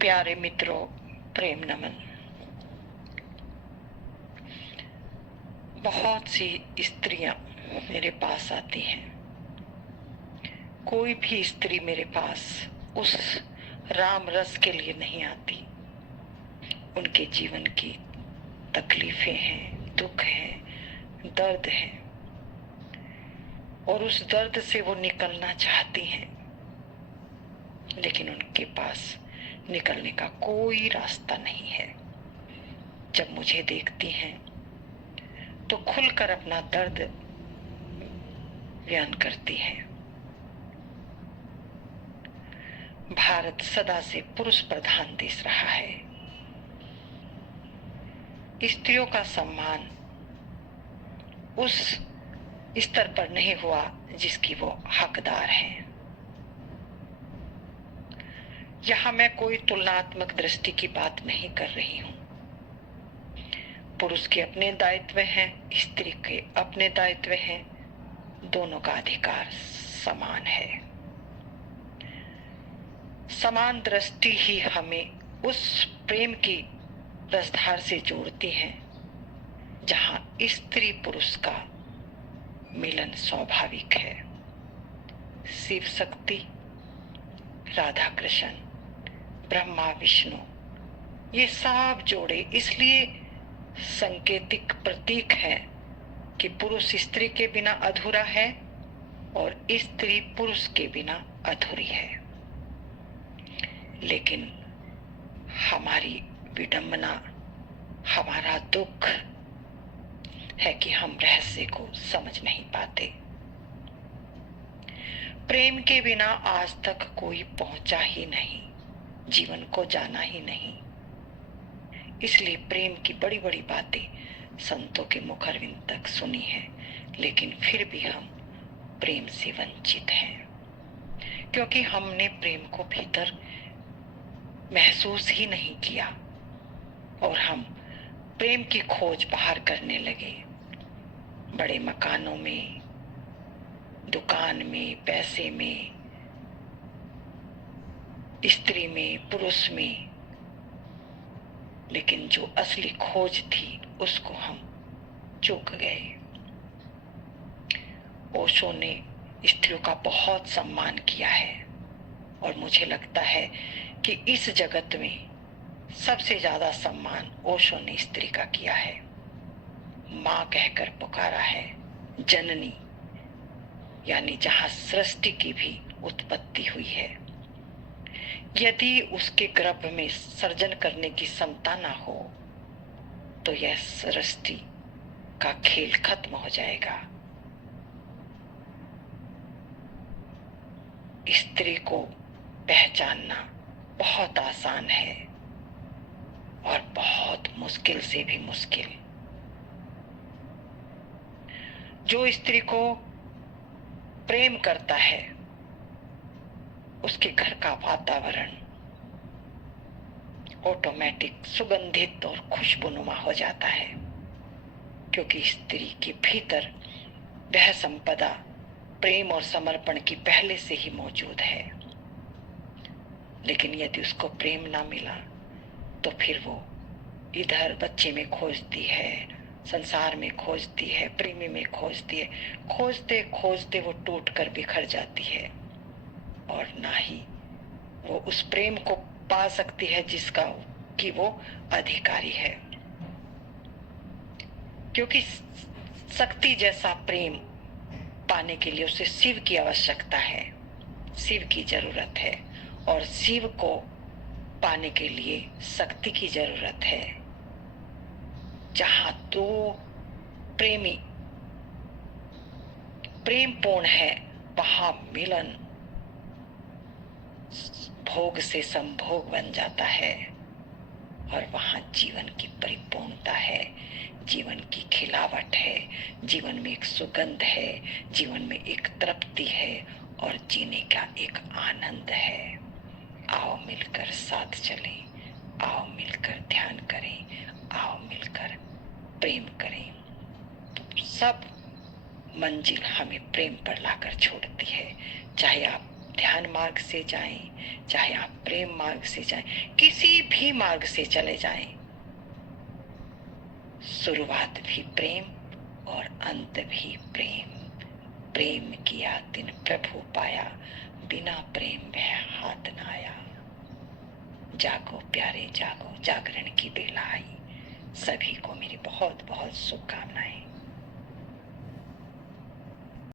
प्यारे मित्रों, प्रेम नमन। बहुत सी स्त्रियां मेरे पास आती हैं। कोई भी स्त्री मेरे पास उस राम रस के लिए नहीं आती। उनके जीवन की तकलीफें हैं, दुख है, दर्द है, और उस दर्द से वो निकलना चाहती हैं, लेकिन उनके पास निकलने का कोई रास्ता नहीं है। जब मुझे देखती हैं तो खुलकर अपना दर्द बयान करती हैं। भारत सदा से पुरुष प्रधान देश रहा है। स्त्रियों का सम्मान उस स्तर पर नहीं हुआ जिसकी वो हकदार है। यहां मैं कोई तुलनात्मक दृष्टि की बात नहीं कर रही हूं। पुरुष के अपने दायित्व हैं, स्त्री के अपने दायित्व हैं। दोनों का अधिकार समान है। समान दृष्टि ही हमें उस प्रेम की रसधार से जोड़ती है जहां स्त्री पुरुष का मिलन स्वाभाविक है। शिव शक्ति, राधा कृष्ण, ब्रह्मा विष्णु, ये सब जोड़े इसलिए सांकेतिक प्रतीक है कि पुरुष स्त्री के बिना अधूरा है और स्त्री पुरुष के बिना अधूरी है। लेकिन हमारी विडंबना, हमारा दुख है कि हम रहस्य को समझ नहीं पाते। प्रेम के बिना आज तक कोई पहुंचा ही नहीं, जीवन को जाना ही नहीं। इसलिए प्रेम की बड़ी बड़ी बातें संतों के मुखरविंद तक सुनी है, लेकिन फिर भी हम प्रेम से वंचित हैं, क्योंकि हमने प्रेम को भीतर महसूस ही नहीं किया और हम प्रेम की खोज बाहर करने लगे। बड़े मकानों में, दुकान में, पैसे में, स्त्री में, पुरुष में, लेकिन जो असली खोज थी उसको हम चूक गए। ओशो ने स्त्रियों का बहुत सम्मान किया है और मुझे लगता है कि इस जगत में सबसे ज्यादा सम्मान ओशो ने स्त्री का किया है। मां कहकर पुकारा है, जननी, यानी जहां सृष्टि की भी उत्पत्ति हुई है। यदि उसके गर्भ में सर्जन करने की क्षमता ना हो तो यह सृष्टि का खेल खत्म हो जाएगा। स्त्री को पहचानना बहुत आसान है और बहुत मुश्किल से भी मुश्किल। जो स्त्री को प्रेम करता है उसके घर का वातावरण ऑटोमेटिक सुगंधित और खुशबूनुमा हो जाता है, क्योंकि स्त्री के भीतर वह संपदा प्रेम और समर्पण की पहले से ही मौजूद है। लेकिन यदि उसको प्रेम ना मिला तो फिर वो इधर बच्चे में खोजती है, संसार में खोजती है, प्रेमी में खोजती है। खोजते खोजते वो टूट कर बिखर जाती है और ना ही वो उस प्रेम को पा सकती है जिसका कि वो अधिकारी है। क्योंकि शक्ति जैसा प्रेम पाने के लिए उसे शिव की आवश्यकता है, शिव की जरूरत है, और शिव को पाने के लिए शक्ति की जरूरत है। जहां दो प्रेमी प्रेमपूर्ण है वहां मिलन भोग से संभोग बन जाता है और वहां जीवन की परिपूर्णता है, जीवन की खिलावट है, जीवन में एक सुगंध है, जीवन में एक तृप्ति है और जीने का एक आनंद है। आओ मिलकर साथ चलें, आओ मिलकर ध्यान करें, आओ मिलकर प्रेम करें। तो सब मंजिल हमें प्रेम पर लाकर छोड़ती है। चाहे आप ध्यान मार्ग से जाएं, चाहे आप प्रेम मार्ग से जाएं, किसी भी मार्ग से चले जाएं, शुरुआत भी प्रेम और अंत भी प्रेम। प्रेम किया तिन प्रभु पाया, बिना प्रेम वह हाथ न आया। जागो प्यारे जागो, जागरण की बेला आई। सभी को मेरी बहुत बहुत शुभकामनाएं।